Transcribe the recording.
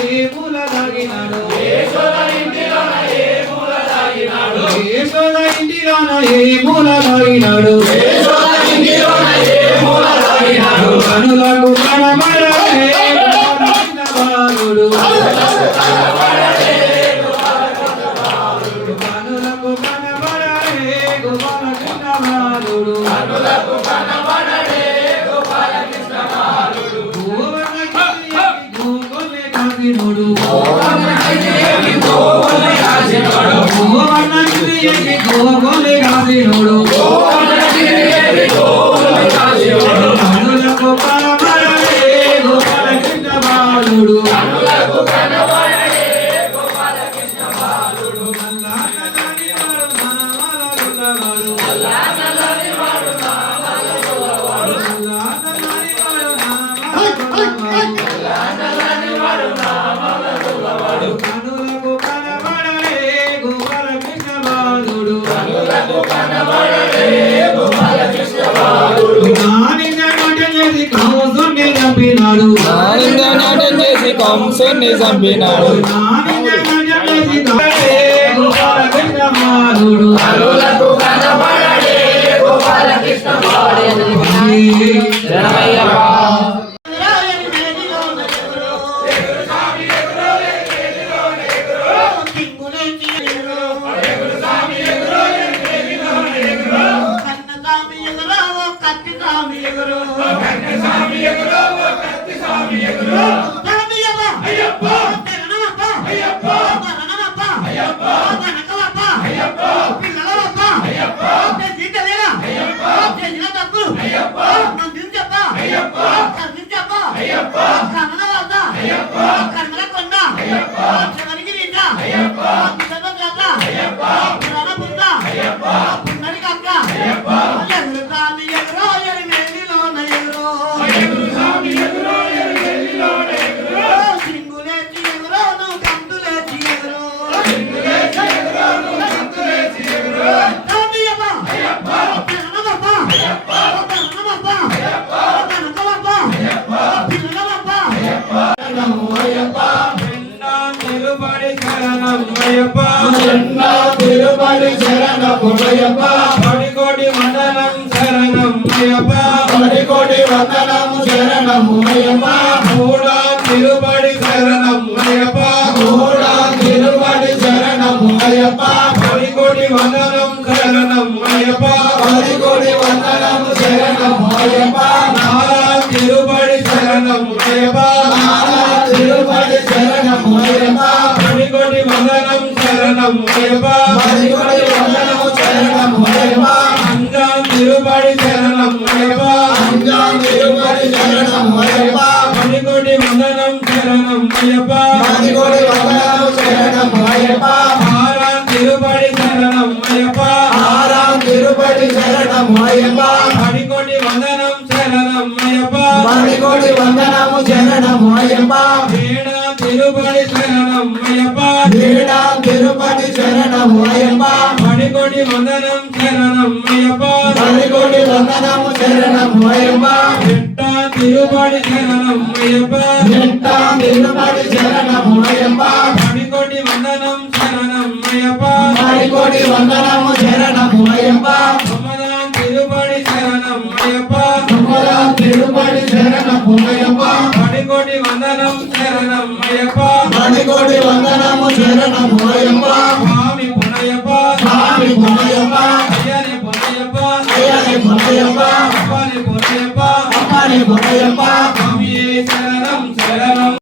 ఏ మూల దాగినాడు యశోద ఇంటిలోన ఏ మూల దాగినాడు యశోద ఇంటిలోన ఏ మూల దాగినాడు యశోద ఇంటిలోన ఏ మూల దాగినాడు కనులకు కనబడలే గోపాలకృష్ణ బాలుడు కనులకు కనబడలే గోపాలకృష్ణ బాలుడు కనులకు కనబడలే గోపాలకృష్ణ బాలుడు గోవర్ణ కాసినోడు గోవర్ణ కాసినోడు గోవర్ణ గిరియకి గోగోలే కాసినోడు కనులకు కనబడలే గోపాలకృష్ణ బాలుడు కనులకు కనబడలే గోపాలకృష్ణ బాలుడు అల్లాహ్ వాడు నామాల గొల్లవాడు కనులకు కనబడలే గోపాలకృష్ణ బాలుడు కనులకు కనబడలే గోపాలకృష్ణ బాలుడు నానింద నాట్యం చేసి కంసుని చంపినాడు నానింద నాట్యం చేసి కంసుని చంపినాడు నానింద నాట్యం చేసి గోపాలకృష్ణ బాలుడు కనులకు కనబడలే గోపాలకృష్ణ బాలుడు తిరుపతి శరణమయ్యప్ప పడికోటి వందనం శరణమయ్యప్ప పడికోటి వందనం శరణమయ్యప్ప మూడా తిరుపతి శరణమయ్యప్ప మూడా తిరుపతి శరణమయ్యప్ప పడికోటి వందనం శరణమయ్యప్ప పడికోటి వందనం శరణమయ్యప్ప నారా తిరుపతి శరణమయ్యప్ప నారా తిరుపతి శరణమయ్యప్ప పడికోటి వందనం శరణమయ్యప్ప పడికోటి వందనం శరణమయ్యప్ప అంగా తిరుపతి శరణమయ్యప్ప అంగా తిరుపతి శరణమయ్యప్ప పడికోటి వందనం శరణమయ్యప్ప పడికోటి వందనం శరణమయ్యప్ప ఆరా తిరుపతి శరణమయ్యప్ప ఆరా తిరుపతి శరణమయ్యప్ప పడికోటి వందనం శరణమయ్యప్ప పడికోటి వందనం శరణమయ్యప్ప ఏడా తిరుపతి శరణమయ్యప్ప వీడా తిరుపతి శరణమయ్యప్ప పడికోటి వందనం శరణమయ్యప్ప పడికోటి వందనం శరణమయ్యప్ప ఎట్టా తిరుపతి శరణమయ్యప్ప నిట్టా తిరుపతి శరణమయ్యప్ప పడికోటి వందనం శరణమయ్యప్ప పడికోటి వందనం శరణమయ్యప్ప మమదా తిరుపతి శరణమయ్యప్ప తుమ్మరా తిరుపతి శరణమయ్యప్ప పడికోటి వందనం శరణమయ్యప్ప పడికోటి వందనం శరణమయ్యప్ప స్వామి పునయ్యప్ప స్వామి పునయ్యప్ప అయ్యని పునయ్యప్ప అయ్యని పునయ్యప్ప అప్పని పునయ్యప్ప అప్పని పునయ్యప్ప స్వామి శరణమయ్యప్ప